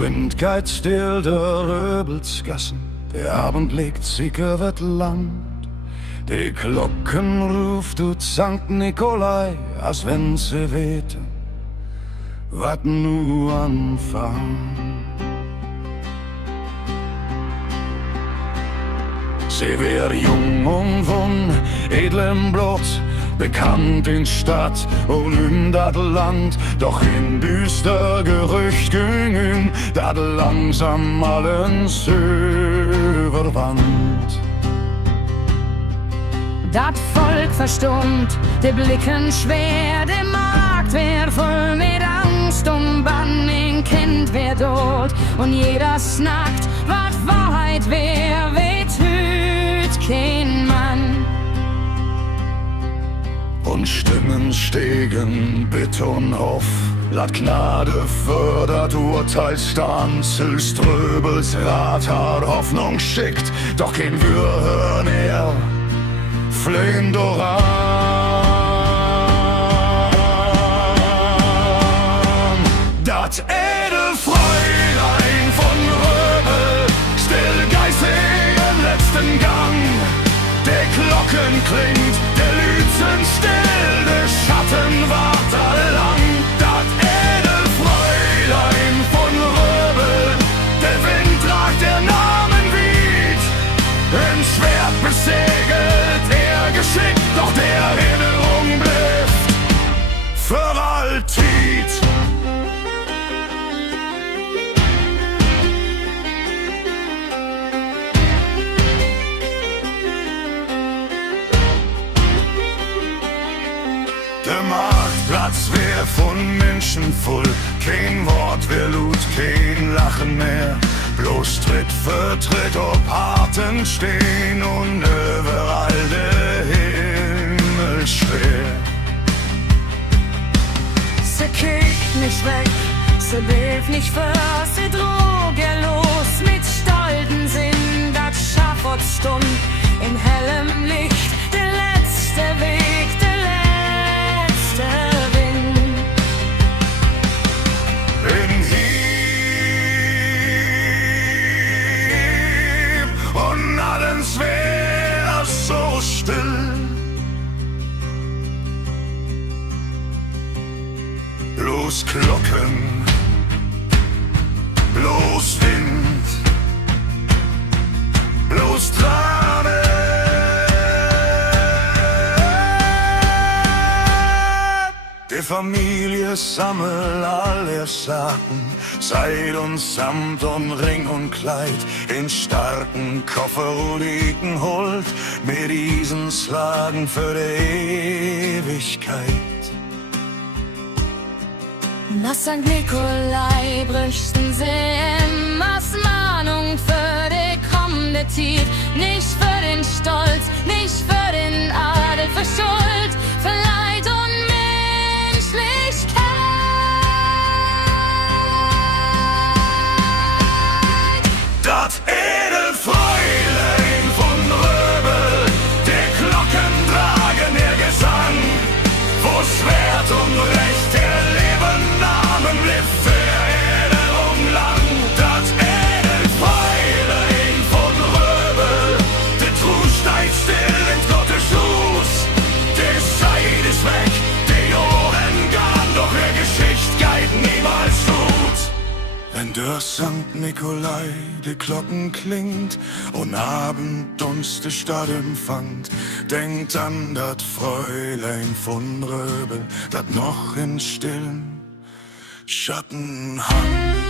Wind geht still der Röbelsgassen, der Abend legt sich über das Land. Die Glocken ruft ut Sankt Nikolai, als wenn sie weten, wat nu anfangen. Sie wär jung und von edlem Blut, bekannt in Stadt und in dat Land. Doch in düster Gerücht ging dat langsam allens überwand. Dat Volk verstummt, de Blicken schwer, de Markt wär voll mit Angst und Banning, Kind wär tot und jeder snackt, wat Wahrheit wär, weht hüt kein Mann. Und Stimmen stegen bitter und auf, lat Gnade für dat Urteilsstand, Röbels Rat hat Hoffnung schickt, doch kein Würhör näher, flehen doran. Dat edel Fräulein von Röbel, still geistig im letzten Gang. Der Glocken klingt, der Lützen still, der Schatten wart allang. Dat edel Fräulein von Röbel, der Wind tragt der Namen Wied, ein Schwert besegelt er geschickt, doch der Erinnerung bleibt für allzeit. Der Marktplatz wär von Menschen voll, kein Wort wär laut, kein Lachen mehr. Bloß Tritt für Tritt ob harten stehen und überall der Himmel schwer. Sie kickt nicht weg, sie lebt nicht für, sie drogelos mit stolzen Sinn, dat Schafott stumm in hellem Licht, der letzte Weg, der letzte Wind. In Hieb und allens wär so still. Bloß Glocken, bloß Wind, bloß Tränen. Die Familie sammelt all ihr Sachen, Seid und Samt und Ring und Kleid, in starken Koffer liegen holt, mit diesen Slagen für die Ewigkeit. Na St. Nikolai brächten sie immer Mahnung für die kommende Zeit. Nicht für den Stolz, nicht für den Adel, für Schuld, für Leid und Menschlichkeit. Das edel Fräulein von Röbel, der Glocken tragen ihr Gesang, wo Schwert und Recht der Leben Namen lebt für Erinnerung lang. Das edel Fräulein von Röbel, der Truh steigt still in Gottes Schoß, der Scheid ist weg, die Ohren gern, doch ihr Geschicht geht niemals gut. Wenn der Sankt Nikolai die Glocken klingt und Abenddunst die Stadt empfangt, denkt an dat Fräulein von Röbel, dat noch in stillen Schatten hangt.